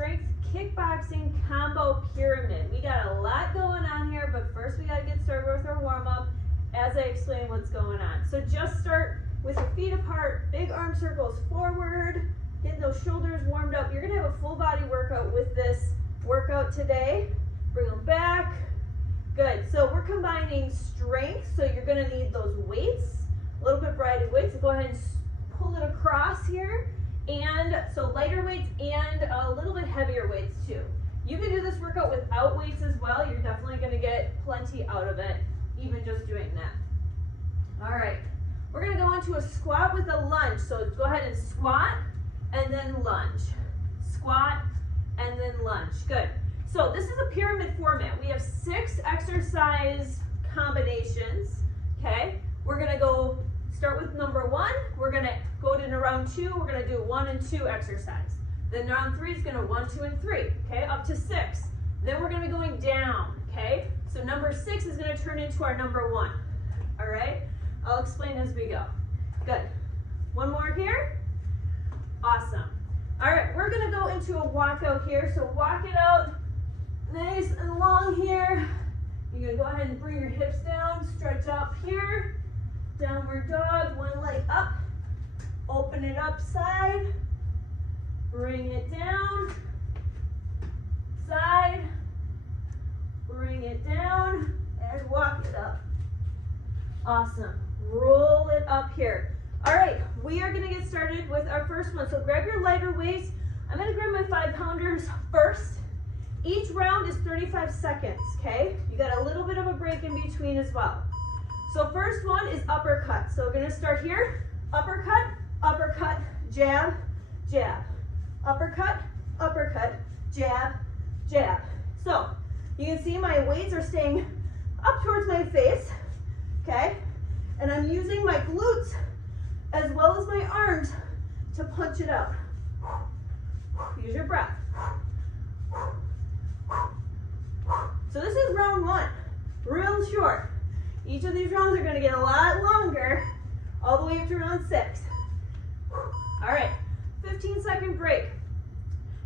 strength kickboxing combo pyramid. We got a lot going on here, but first we gotta get started with our warm-up as I explain what's going on. So just start with your feet apart, big arm circles forward, getting those shoulders warmed up. You're gonna have a full body workout with this workout today. Bring them back. Good. So we're combining strength, so you're gonna need those weights, a little bit variety of weights. So go ahead and pull it across here. And so lighter weights and a little bit heavier weights too. You can do this workout without weights as well. You're definitely going to get plenty out of it, even just doing that. All right, we're going to go into a squat with a lunge. So go ahead and squat and then lunge. Squat and then lunge. Good. So this is a pyramid format. We have 6 exercise combinations. Okay, we're going to go start with number 1. We're going to go into round 2. We're going to do 1 and 2 exercise. Then round 3 is going to 1, 2, and 3. Okay, up to 6. Then we're going to be going down. Okay, so number 6 is going to turn into our number 1. All right, I'll explain as we go. Good. One more here. Awesome. All right, we're going to go into a walkout here. So walk it out nice and long here. You're going to go ahead and bring your hips down, stretch up here. Downward dog, one leg up, open it up side, bring it down, side, bring it down, and walk it up. Awesome. Roll it up here. All right, we are going to get started with our first one. So grab your lighter weights. I'm going to grab my 5-pounders first. Each round is 35 seconds, okay? You got a little bit of a break in between as well. So first one is uppercut. So we're going to start here. Uppercut, uppercut, jab, jab. Uppercut, uppercut, jab, jab. So you can see my weights are staying up towards my face, okay? And I'm using my glutes as well as my arms to punch it out. Use your breath. So this is round 1, real short. Each of these rounds are going to get a lot longer, all the way up to round 6. All right, 15-second break.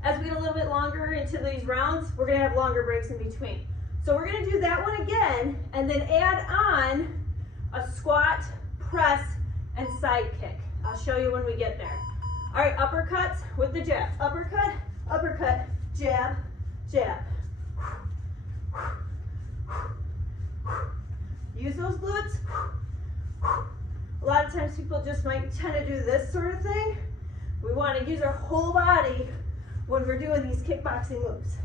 As we get a little bit longer into these rounds, we're going to have longer breaks in between. So we're going to do that one again, and then add on a squat, press, and side kick. I'll show you when we get there. All right, uppercuts with the jab. Uppercut, uppercut, jab, jab. Use those glutes. A lot of times people just might tend to do this sort of thing. We want to use our whole body when we're doing these kickboxing moves.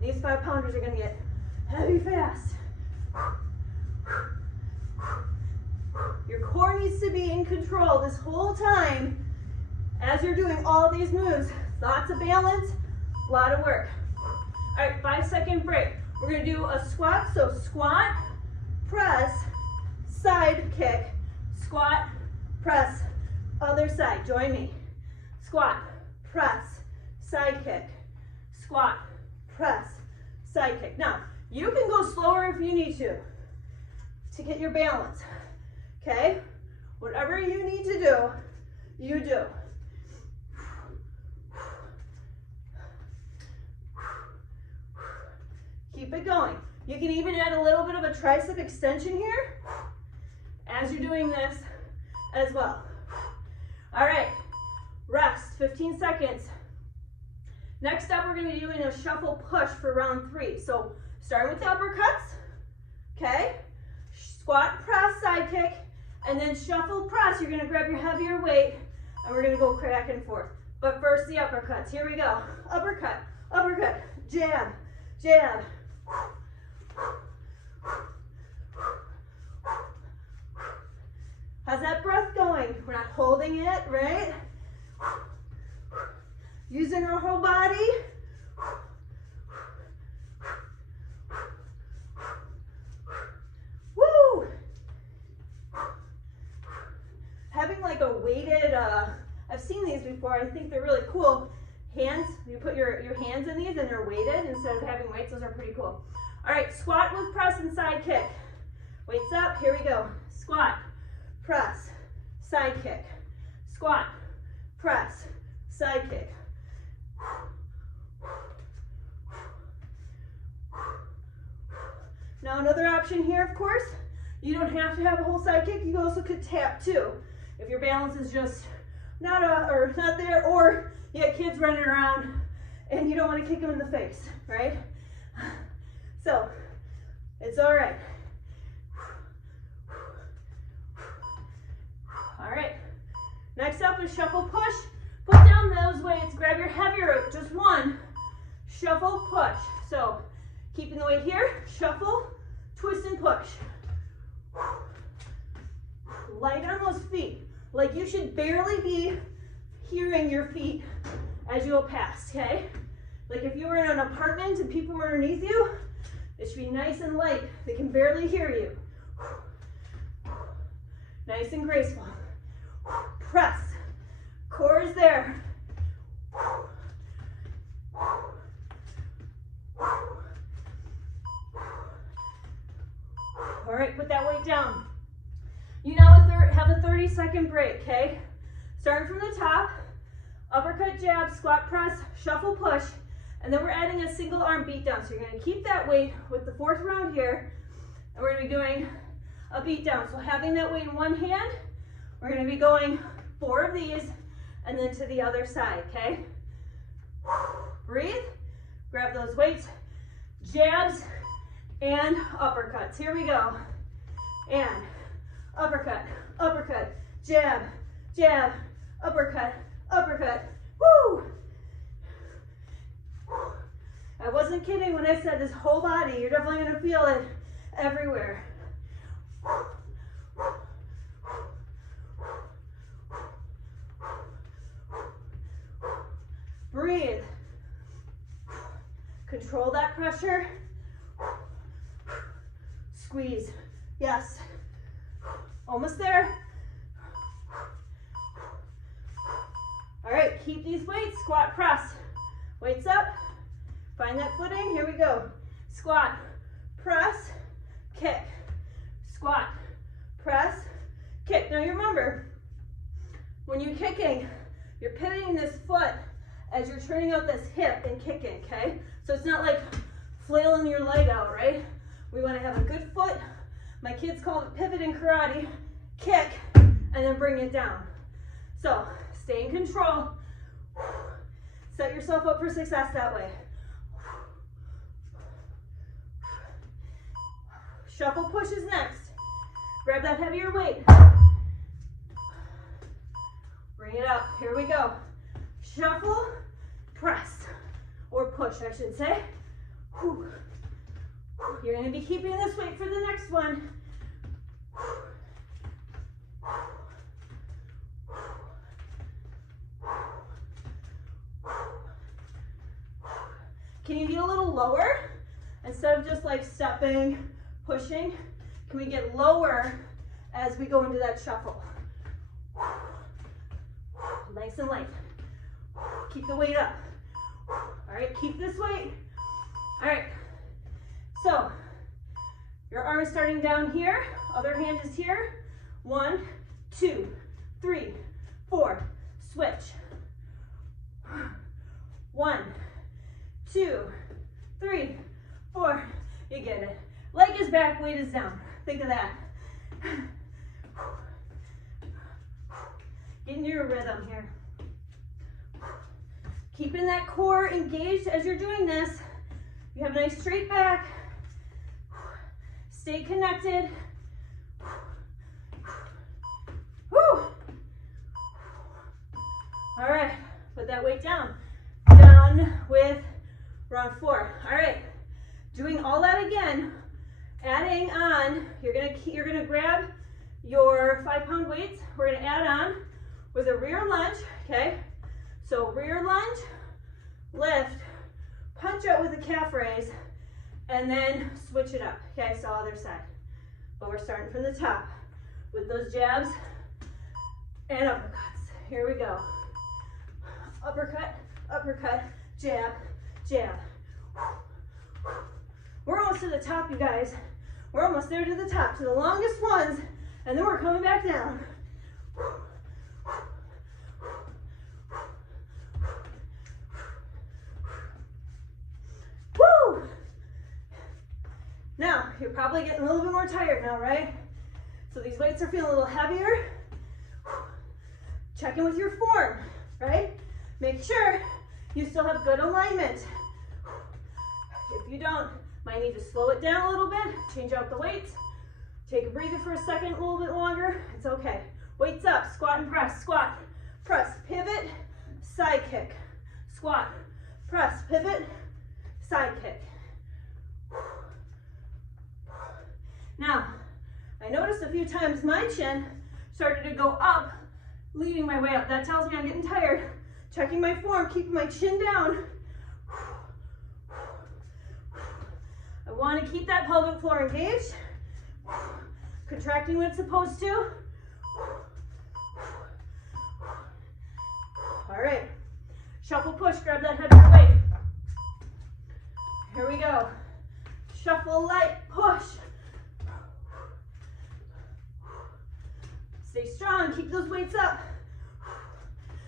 These 5-pounders are going to get heavy fast. Your core needs to be in control this whole time as you're doing all these moves. Lots of balance, a lot of work. All right, 5-second break. We're going to do a squat, so squat, press, side kick, squat, press, other side. Join me. Squat, press, side kick, squat, press, side kick. Now, you can go slower if you need to get your balance, okay? Whatever you need to do, you do. Keep it going. You can even add a little bit of a tricep extension here as you're doing this as well. All right, rest, 15 seconds. Next up, we're going to be doing a shuffle push for round 3. So starting with the uppercuts, okay? Squat, press, side kick, and then shuffle, press. You're going to grab your heavier weight, and we're going to go back and forth. But first, the uppercuts. Here we go. Uppercut, uppercut, jab, jab. How's that breath going? We're not holding it, right? Using our whole body. Woo! Having like a weighted, I've seen these before. I think they're really cool. Hands, you put your hands in these and they're weighted instead of having weights. Those are pretty cool. All right, squat with press and side kick. Weights up, here we go. Squat, press, side kick. Squat, press, side kick. Other option here, of course, you don't have to have a whole side kick. You also could tap too. If your balance is just not there, or you got kids running around and you don't want to kick them in the face, right? So it's all right. All right. Next up is shuffle push. Put down those weights. Grab your heavier weight. Just one. Shuffle push. So keeping the weight here. Shuffle, twist, and push. Light on those feet. Like you should barely be hearing your feet as you go past, okay? Like if you were in an apartment and people were underneath you, it should be nice and light. They can barely hear you. Nice and graceful. Press. Core is there. All right, put that weight down. You now have a 30-second break, okay? Starting from the top, uppercut, jab, squat, press, shuffle, push, and then we're adding a single arm beat down. So you're gonna keep that weight with the fourth round here, and we're gonna be doing a beat down. So having that weight in one hand, we're gonna be going 4 of these, and then to the other side, okay? Breathe, grab those weights, jabs, and uppercuts. Here we go. And uppercut, uppercut, jab, jab, uppercut, uppercut. Woo! I wasn't kidding when I said this whole body. You're definitely gonna feel it everywhere. Breathe. Control that pressure. Squeeze. Yes. Almost there. All right, keep these weights. Squat, press. Weights up. Find that footing. Here we go. Squat, press, kick. Squat, press, kick. Now you remember, when you're kicking, you're pivoting this foot as you're turning out this hip and kicking, okay? So it's not like flailing your leg out, right? We want to have a good foot. My kids call it pivot in karate. Kick, and then bring it down. So stay in control. Set yourself up for success that way. Shuffle push is next. Grab that heavier weight. Bring it up. Here we go. Shuffle, press, or push, I should say. You're going to be keeping this weight for the next one. Can you get a little lower? Instead of just like stepping, pushing, can we get lower as we go into that shuffle? Nice and light. Keep the weight up. All right, keep this weight. All right, so your arm is starting down here, other hand is here. 1, 2, 3, 4, switch. 1, 2, 3, 4, you get it. Leg is back, weight is down. Think of that. Get into your rhythm here. Keeping that core engaged as you're doing this. You have a nice straight back. Stay connected. Woo. All right, put that weight down. Done with round 4. All right, doing all that again. Adding on, you're gonna grab your 5-pound weights. We're gonna add on with a rear lunge, okay? So rear lunge, lift, punch out with a calf raise, and then switch it up. Okay, so other side. But we're starting from the top with those jabs and uppercuts. Here we go. Uppercut, uppercut, jab, jab. We're almost to the top, you guys. We're almost there to the top, to the longest ones, and then we're coming back down. Woo! Now, you're probably getting a little bit more tired now, right? So these weights are feeling a little heavier. Check in with your form, right? Make sure you still have good alignment. If you don't, might need to slow it down a little bit, change out the weights, take a breather for a second, a little bit longer, it's okay. Weights up, squat and press, squat, press, pivot, side kick, squat, press, pivot, side kick. Now, I noticed a few times my chin started to go up, leading my way up. That tells me I'm getting tired. Checking my form, keeping my chin down. I want to keep that pelvic floor engaged, contracting when it's supposed to. All right, shuffle push, grab that heavier weight. Here we go. Shuffle light, push. Stay strong, keep those weights up.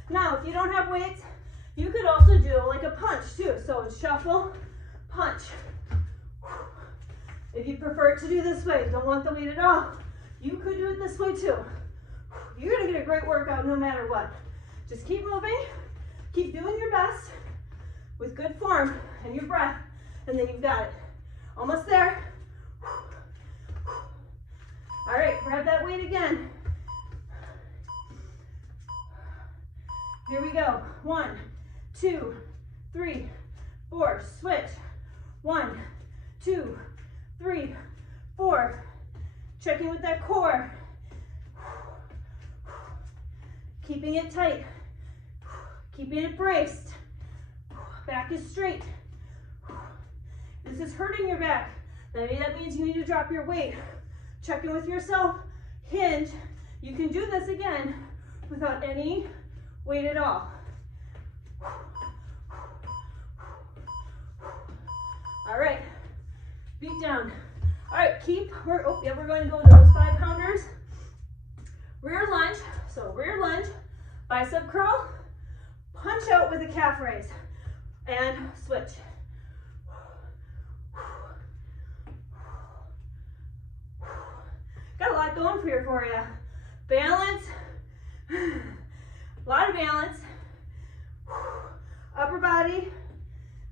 Now, if you don't have weights, you could also do like a punch too. So it's shuffle, punch. If you prefer to do this way, don't want the weight at all, you could do it this way too. You're gonna get a great workout no matter what. Just keep moving, keep doing your best with good form and your breath, and then you've got it. Almost there. All right, grab that weight again. Here we go. 1, 2, 3, 4. Switch. 1, 2, 3, 4. Check in with that core. Keeping it tight. Keeping it braced. Back is straight. This is hurting your back. Maybe that means you need to drop your weight. Check in with yourself. Hinge. You can do this again without any weight at all. All right, beat down. All right, we're going to go to those 5-pounders. Rear lunge, so rear lunge, bicep curl, punch out with a calf raise, and switch. Got a lot going here for you. Balance. A lot of balance, upper body,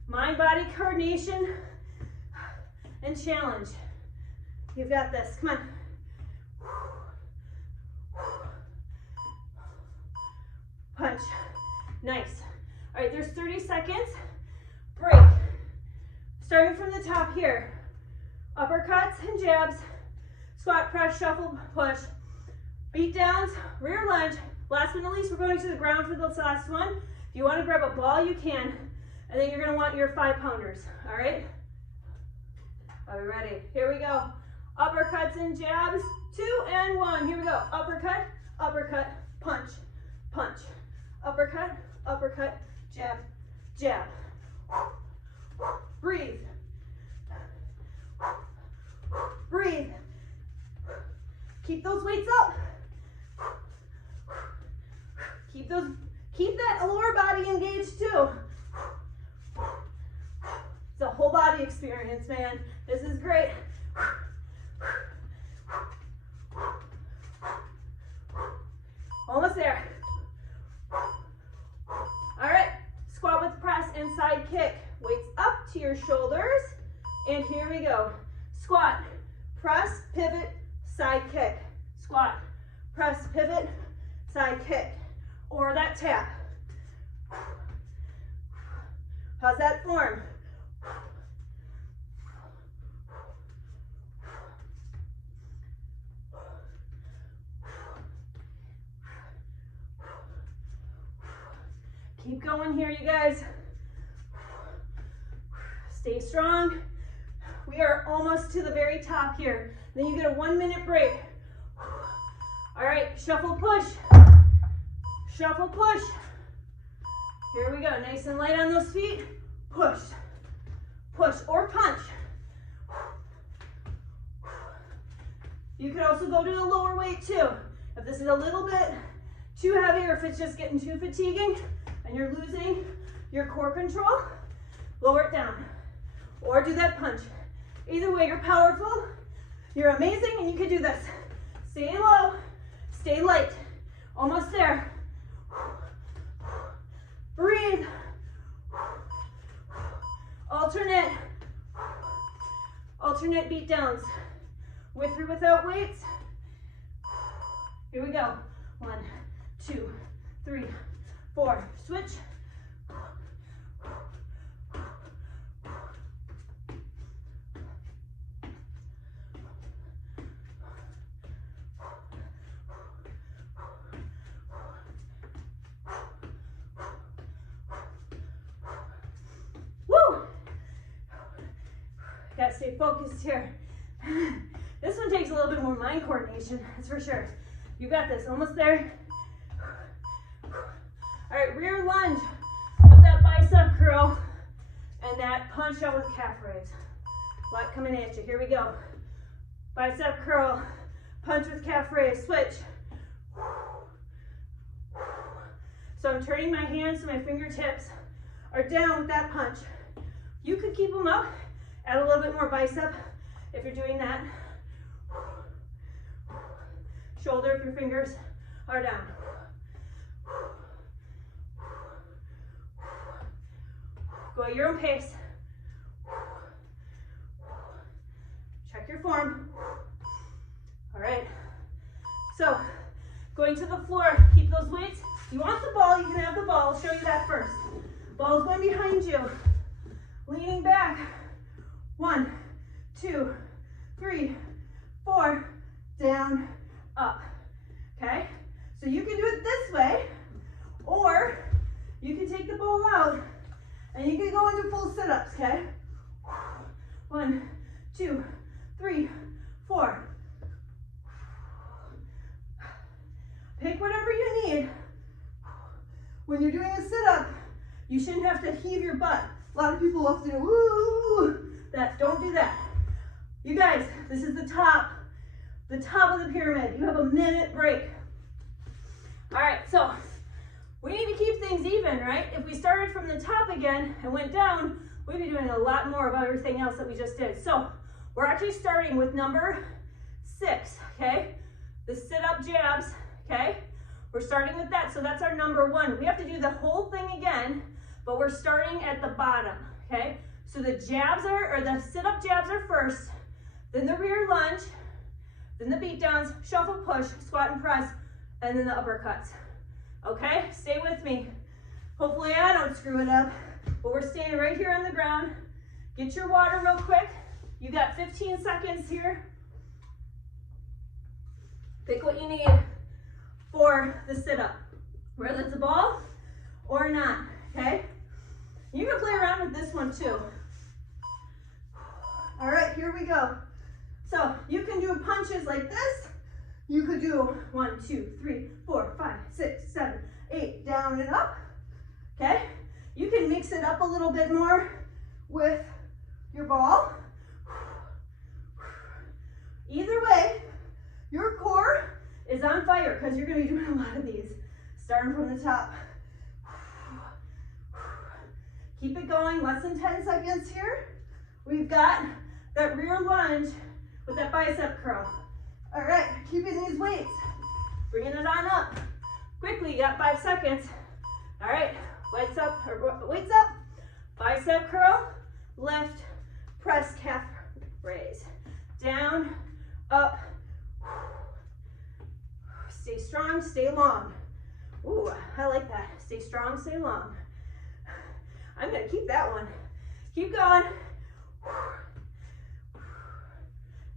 mind-body coordination, and challenge. You've got this, come on. Punch, nice. All right, there's 30 seconds, break. Starting from the top here, uppercuts and jabs, squat, press, shuffle, push, beat downs, rear lunge. Last but not least, we're going to the ground for this last one. If you want to grab a ball, you can. And then you're going to want your 5-pounders, all right? Are we ready? Here we go. Uppercuts and jabs, 2 and 1. Here we go. Uppercut, uppercut, punch, punch. Uppercut, uppercut, jab, jab. Breathe. Breathe. Keep those weights up. Keep that lower body engaged too. It's a whole body experience, man. This is great. Almost there. All right, squat with press and side kick. Weights up to your shoulders. And here we go. Squat, press, pivot, side kick. Squat, press, pivot, side kick. Or that tap. How's that form? Keep going here, you guys. Stay strong. We are almost to the very top here. Then you get a 1-minute break. All right, shuffle push. Shuffle push. Here we go, nice and light on those feet. Push, push, or punch. You could also go to a lower weight too. If this is a little bit too heavy or if it's just getting too fatiguing and you're losing your core control, lower it down. Or do that punch. Either way, you're powerful, you're amazing, and you can do this. Stay low, stay light. Almost there. Breathe. Alternate beat downs. With or without weights. Here we go. 1, 2, 3, 4. Switch. Gotta stay focused here. This one takes a little bit more mind coordination, that's for sure. You got this, almost there. All right, rear lunge with that bicep curl and that punch out with calf raise. A lot coming at you, here we go. Bicep curl, punch with calf raise, switch. So I'm turning my hands so my fingertips are down with that punch. You could keep them up. Add a little bit more bicep if you're doing that. Shoulder if your fingers are down. Go at your own pace. Check your form. All right. So, going to the floor, keep those weights. If you want the ball, you can have the ball. I'll show you that first. Ball's going behind you. Leaning back. 1, 2, 3, 4, down, up. Okay? So you can do it this way, or you can take the ball out and you can go into full sit-ups, okay? 1, 2, 3, 4. Pick whatever you need. When you're doing a sit-up, you shouldn't have to heave your butt. A lot of people love to do, woo, that. Don't do that. You guys, this is the top of the pyramid. You have a minute break. All right, so we need to keep things even, right? If we started from the top again and went down, we'd be doing a lot more of everything else that we just did. So we're actually starting with number 6, okay? The sit-up jabs, okay? We're starting with that, so that's our number 1. We have to do the whole thing again, but we're starting at the bottom, okay? So the jabs or the sit-up jabs are first, then the rear lunge, then the beat downs, shuffle push, squat and press, and then the uppercuts. Okay, stay with me. Hopefully I don't screw it up, but we're staying right here on the ground. Get your water real quick. You got 15 seconds here. Pick what you need for the sit-up, whether it's a ball or not, okay? You can play around with this one too. All right, here we go. So you can do punches like this. You could do 1, 2, 3, 4, 5, 6, 7, 8, down and up, okay? You can mix it up a little bit more with your ball. Either way, your core is on fire because you're gonna be doing a lot of these, starting from the top. Keep it going, less than 10 seconds here. We've got that rear lunge with that bicep curl. All right, keeping these weights, bringing it on up. Quickly, you got 5 seconds. All right, weights up, bicep curl, lift, press, calf raise. Down, up. Stay strong, stay long. Ooh, I like that. Stay strong, stay long. I'm gonna keep that one. Keep going.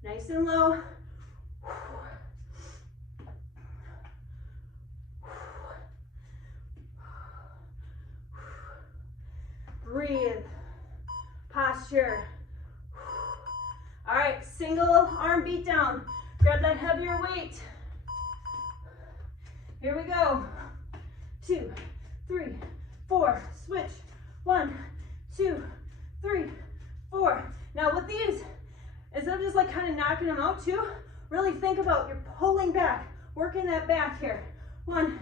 Nice and low. Breathe. Posture. All right, single arm beat down. Grab that heavier weight. Here we go. 2, 3, 4. Switch. 1, 2, 3, 4. Now with these, instead of just like kind of knocking them out too, really think about you're pulling back, working that back here. 1,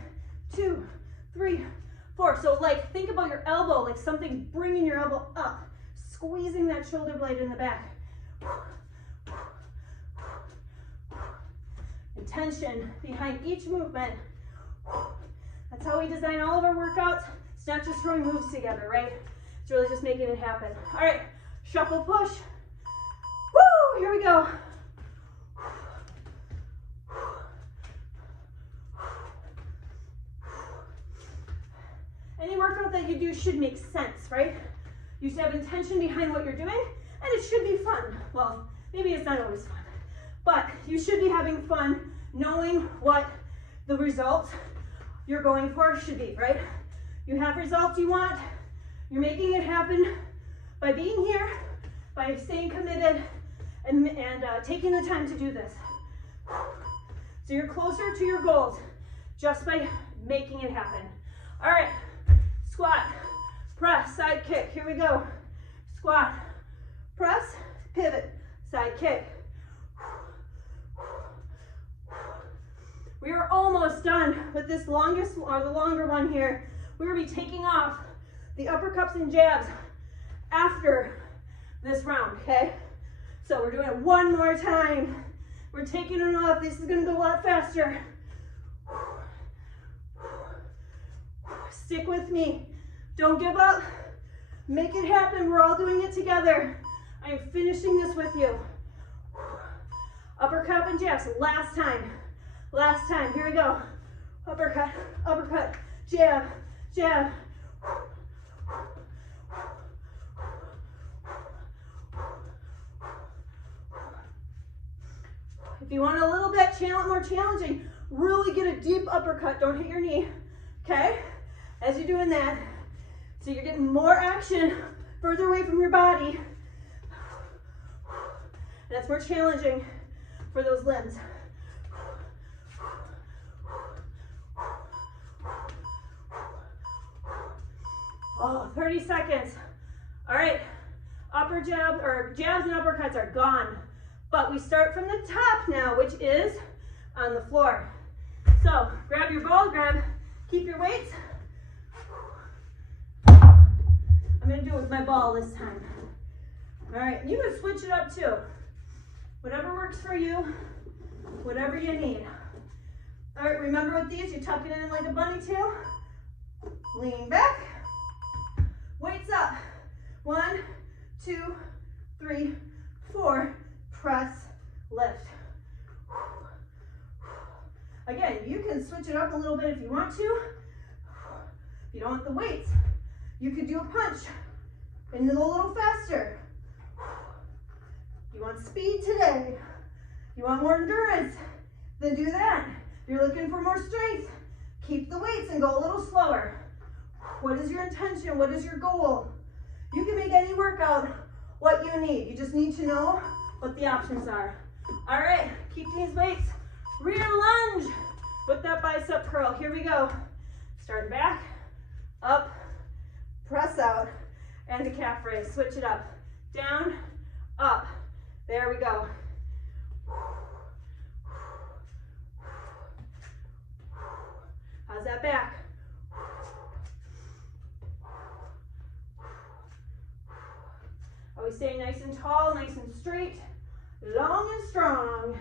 2, 3, 4. So like think about your elbow, like something bringing your elbow up, squeezing that shoulder blade in the back. Intention behind each movement. That's how we design all of our workouts. It's not just throwing moves together, right? It's really just making it happen. All right, shuffle push. Woo, here we go. Any workout that you do should make sense, right? You should have intention behind what you're doing, and it should be fun. Well, maybe it's not always fun, but you should be having fun knowing what the result you're going for should be, right? You have results you want, you're making it happen by being here, by staying committed, and taking the time to do this. So you're closer to your goals just by making it happen. All right, squat, press, side kick, here we go. Squat, press, pivot, side kick. We are almost done with this longest, or the longer one here. We're gonna be taking off the uppercuts and jabs after this round, okay? So we're doing it one more time. We're taking it off. This is gonna go a lot faster. Stick with me. Don't give up. Make it happen. We're all doing it together. I am finishing this with you. Uppercut and jabs, last time. Last time, here we go. Uppercut, uppercut, jab, jab. If you want a little bit more challenging, really get a deep uppercut. Don't hit your knee, okay? As you're doing that, so you're getting more action further away from your body. That's more challenging for those limbs. Oh, 30 seconds. All right, upper jab, or jabs and uppercuts are gone. But we start from the top now, which is on the floor. So grab your ball, keep your weights. I'm gonna do it with my ball this time. All right, you can switch it up too. Whatever works for you, whatever you need. All right, remember with these, you tuck it in like a bunny tail. Lean back. Weights up. 1, 2, 3, 4. Press, lift. Again, you can switch it up a little bit if you want to. If you don't want the weights, you could do a punch and go a little faster. You want speed today. You want more endurance, then do that. You're looking for more strength, keep the weights and go a little slower. What is your intention? What is your goal? You can make any workout what you need. You just need to know what the options are. All right, keep these weights. Rear lunge with that bicep curl. Here we go. Starting back, up, press out, and a calf raise. Switch it up. Down, up. There we go. How's that back? Are we staying nice and tall, nice and straight, long and strong?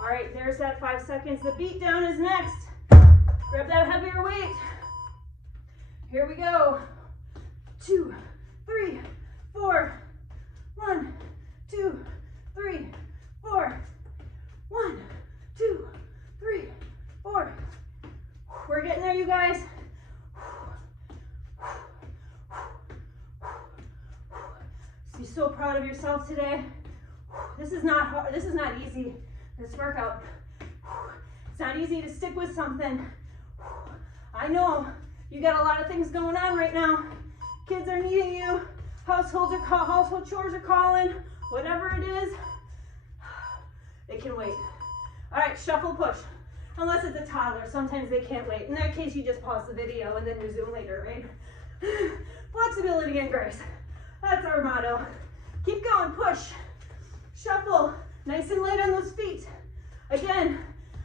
All right, there's that 5 seconds. The beat down is next. Grab that heavier weight. Here we go. 2, 3, 4. 1, 2, 3, 4. 1, 2, 3, 4. We're getting there, you guys. Be so proud of yourself today. This is not hard. This is not easy. This workout. It's not easy to stick with something. I know you got a lot of things going on right now. Kids are needing you. Household chores are calling. Whatever it is, it can wait. All right, shuffle push. Unless it's a toddler, sometimes they can't wait. In that case, you just pause the video and then resume later, right? Flexibility and grace. That's our motto. Keep going, push, shuffle, nice and light on those feet. Again,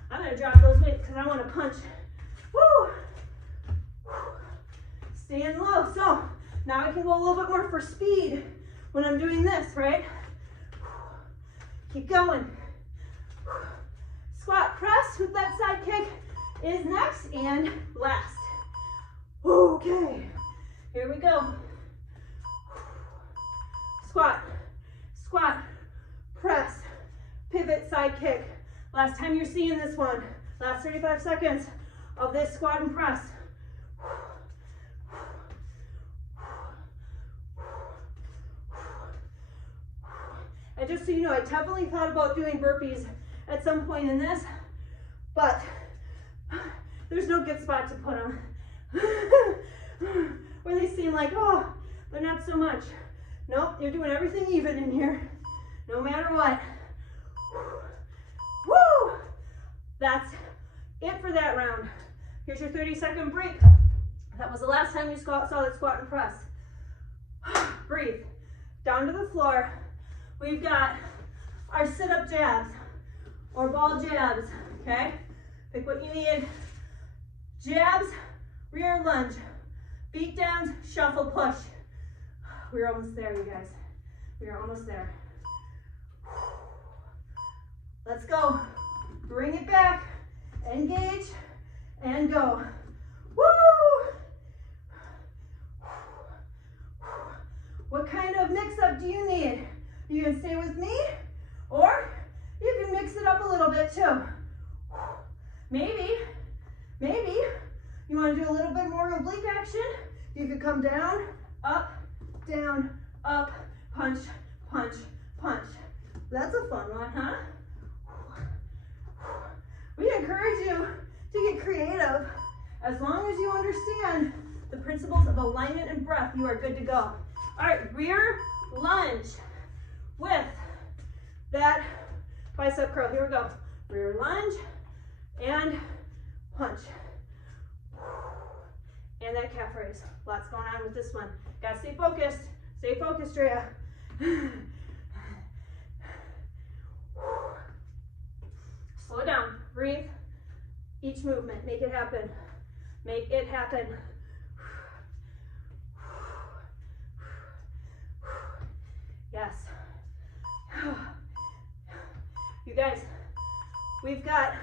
I'm gonna drop those weights because I want to punch. Woo! staying low. So now I can go a little bit more for speed when I'm doing this, right? Keep going. Squat press with that side kick is next and last. Okay, here we go. Squat, squat, press, pivot, side kick. Last time you're seeing this one. Last 35 seconds of this squat and press. And just so you know, I definitely thought about doing burpees at some point in this, but there's no good spot to put them. Where they seem like, oh, but not so much. Nope, you're doing everything even in here, no matter what. Woo! That's it for that round. Here's your 30-second break. That was the last time you saw that squat and press. Breathe. Down to the floor. We've got our sit-up jabs or ball jabs, okay? Pick what you need. Jabs, rear lunge, beat downs, shuffle, push. We're almost there, you guys. We are almost there. Let's go. Bring it back. Engage and go. Woo! What kind of mix-up do you need? You can stay with me, or you can mix it up a little bit too. Maybe you want to do a little bit more oblique action. You could come down, up, punch, punch, punch. That's a fun one, huh? We encourage you to get creative. As long as you understand the principles of alignment and breath, you are good to go. All right, rear lunge with that bicep curl. Here we go. Rear lunge and punch. And that calf raise. Lots going on with this one. Gotta stay focused. Stay focused, Drea. Slow down. Breathe. Each movement. Make it happen. Make it happen. Yes. You guys, we've got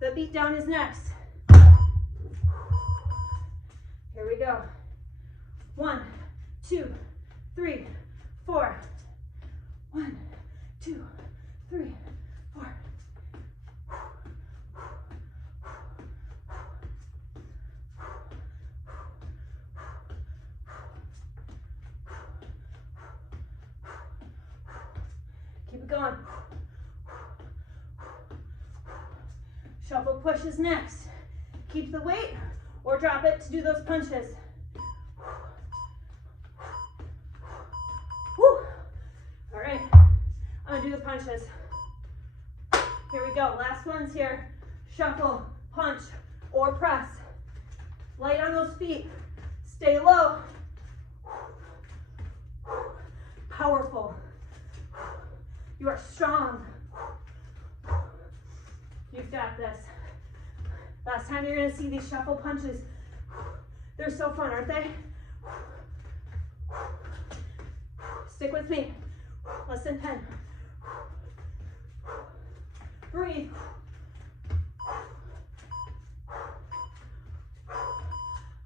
the beat down is next. Here we go. 1, 2, 3, 4. 1, 2, 3, 4. Keep it going. Shuffle push is next. Keep the weight or drop it to do those punches. Woo. All right, I'm gonna do the punches. Here we go, last ones here. Shuffle, punch, or press. Light on those feet, stay low. Powerful. You are strong. You've got this. Last time you're gonna see these shuffle punches. They're so fun, aren't they? Stick with me. Less than 10. Breathe.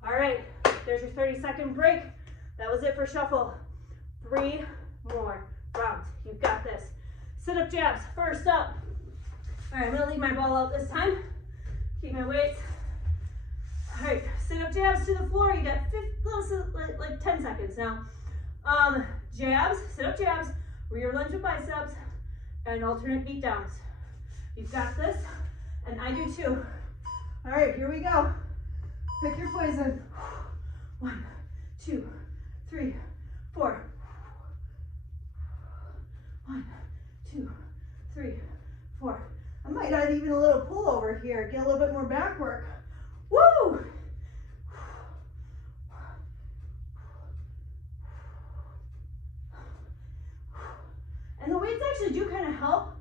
All right, there's your 30-second break. That was it for shuffle. 3 more rounds. You've got this. Sit-up jabs, first up. All right, I'm gonna leave my ball out this time. Keep my weights. All right, sit-up jabs to the floor. You got like 10 seconds now. Jabs, sit-up jabs, rear lunge with biceps, and alternate beat downs. You've got this, and I do too. All right, here we go. Pick your poison. 1, 2, 3, 4. 1, 2, 3, 4. I might add even a little pull over here. Get a little bit more back work. Woo! And the weights actually do kind of help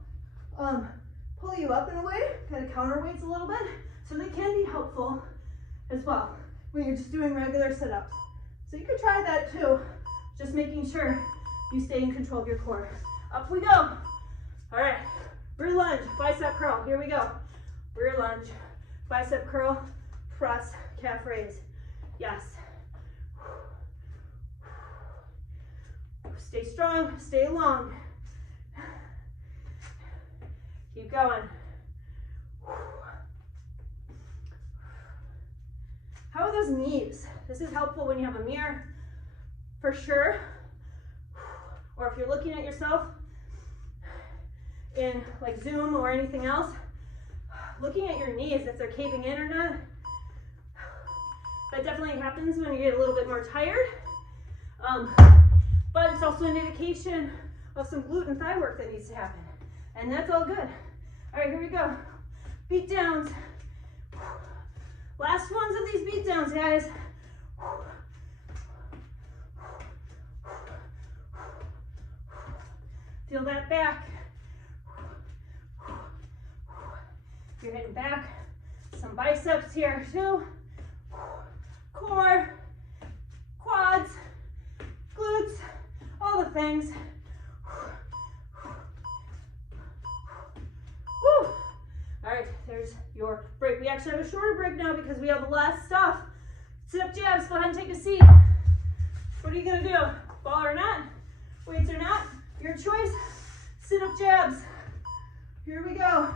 pull you up in a way, kind of counterweights a little bit, so they can be helpful as well when you're just doing regular sit-ups. So you could try that too, just making sure you stay in control of your core. Up we go. All right, rear lunge, bicep curl. Here we go. Rear lunge, bicep curl, press, calf raise. Yes. Stay strong, stay long. Keep going. How are those knees? This is helpful when you have a mirror, for sure. Or if you're looking at yourself in like Zoom or anything else, looking at your knees, if they're caving in or not. That definitely happens when you get a little bit more tired. But it's also an indication of some glute and thigh work that needs to happen. And that's all good. All right, here we go. Beat downs. Last ones of these beat downs, guys. Feel that back. You're hitting back. Some biceps here too. Core, quads, glutes, all the things. Woo! All right, there's your break. We actually have a shorter break now because we have less stuff. Sit up jabs, go ahead and take a seat. What are you gonna do? Ball or not? Weights or not? Your choice. Sit up jabs. Here we go.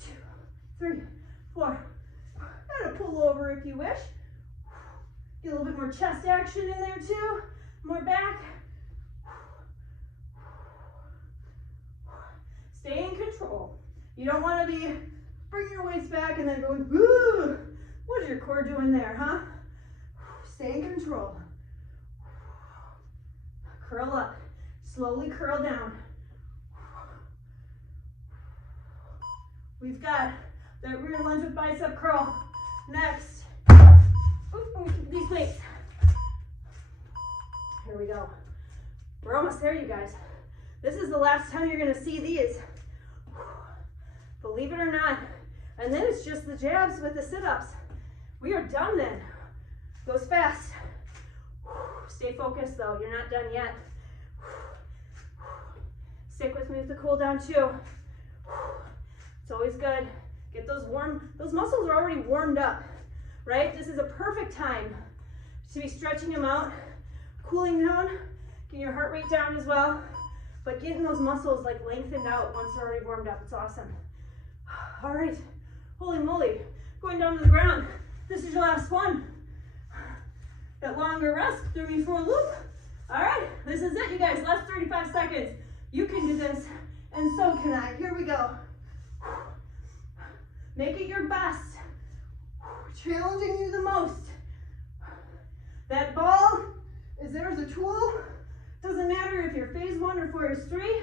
2, 3, 4. And a pull over if you wish. Get a little bit more chest action in there too. More back. Stay in control. You don't want to be bringing your waist back and then going, woo! What is your core doing there, huh? Stay in control. Curl up. Slowly curl down. We've got the rear lunge with bicep curl. Next. Ooh, these weights. Here we go. We're almost there, you guys. This is the last time you're gonna see these. Believe it or not. And then it's just the jabs with the sit-ups. We are done then. Goes fast. Stay focused though, you're not done yet. Stick with me with the cool down too. It's always good. Get those muscles are already warmed up, right? This is a perfect time to be stretching them out, cooling down, getting your heart rate down as well, but getting those muscles like lengthened out once they're already warmed up. It's awesome. All right, holy moly, going down to the ground. This is your last one. That longer rest threw me for a loop. All right, this is it, you guys. Last 35 seconds. You can do this, and so can I. Here we go. Make it your best. Challenging you the most. That ball is there as a tool. Doesn't matter if you're phase 1 or phase 3.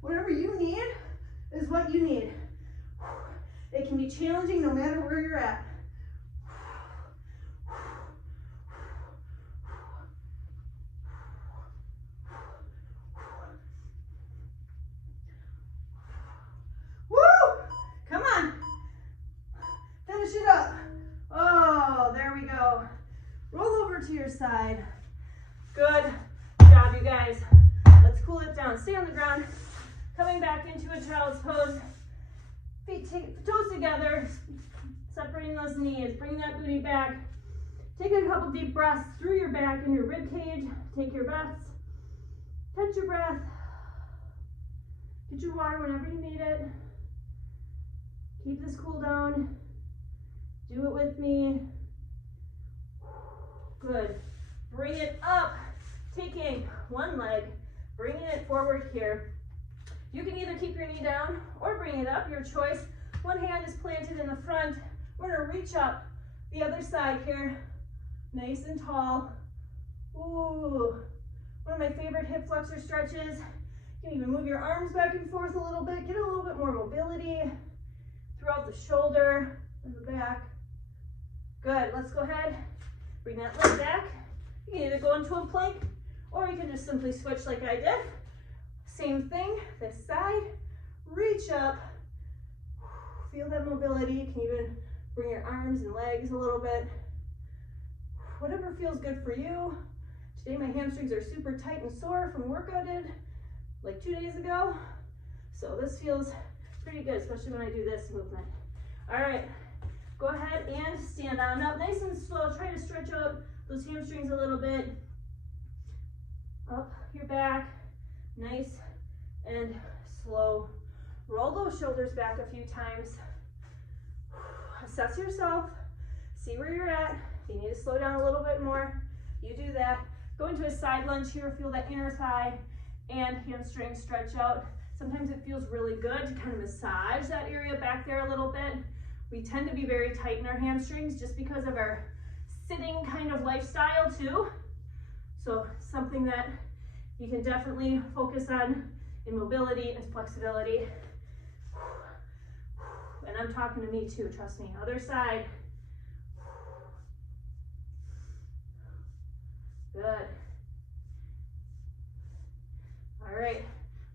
Whatever you need is what you need. It can be challenging no matter where you're at. Finish it up. Oh, there we go. Roll over to your side. Good job, you guys. Let's cool it down. Stay on the ground. Coming back into a child's pose. Feet, toes together. Separating those knees. Bring that booty back. Take a couple deep breaths through your back and your rib cage. Take your breaths. Catch your breath. Get your water whenever you need it. Keep this cool down. Do it with me. Good. Bring it up. Taking one leg, bringing it forward here. You can either keep your knee down or bring it up, your choice. One hand is planted in the front. We're gonna reach up the other side here. Nice and tall. Ooh, one of my favorite hip flexor stretches. You can even move your arms back and forth a little bit. Get a little bit more mobility throughout the shoulder and the back. Good, let's go ahead. Bring that leg back. You can either go into a plank or you can just simply switch like I did. Same thing, this side. Reach up. Feel that mobility. You can even Bring your arms and legs a little bit. Whatever feels good for you. Today my hamstrings are super tight and sore from work I did like 2 days ago. So this feels pretty good, especially when I do this movement. All right, go ahead and stand on up nice and slow. Try to stretch out those hamstrings a little bit. Up your back, nice and slow. Roll those shoulders back a few times. Assess yourself, see where you're at. If you need to slow down a little bit more, you do that. Go into a side lunge here, feel that inner thigh and hamstring stretch out. Sometimes it feels really good to kind of massage that area back there a little bit. We tend to be very tight in our hamstrings just because of our sitting kind of lifestyle too. So something that you can definitely focus on in mobility and flexibility. And I'm talking to me too, trust me. Other side. Good. All right,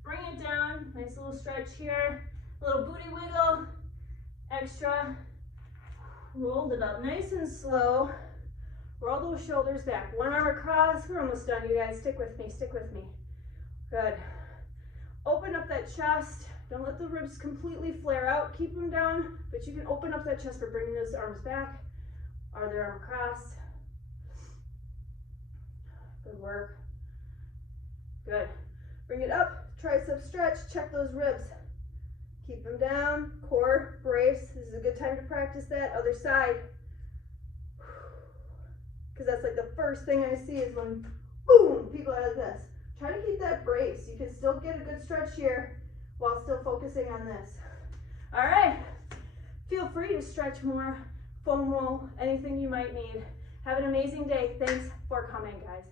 bring it down. Nice little stretch here. A little booty wiggle. Extra. Rolled it up nice and slow. Roll those shoulders back. One arm across. We're almost done, you guys. Stick with me, stick with me. Good. Open up that chest. Don't let the ribs completely flare out. Keep them down, but you can open up that chest for bringing those arms back. Other arm across. Good work. Good. Bring it up. Tricep stretch. Check those ribs. Keep them down. Core brace. This is a good time to practice that. Other side. Because that's like the first thing I see is when, boom, people are like this. Try to keep that brace. You can still get a good stretch here while still focusing on this. All right. Feel free to stretch more, foam roll, anything you might need. Have an amazing day. Thanks for coming, guys.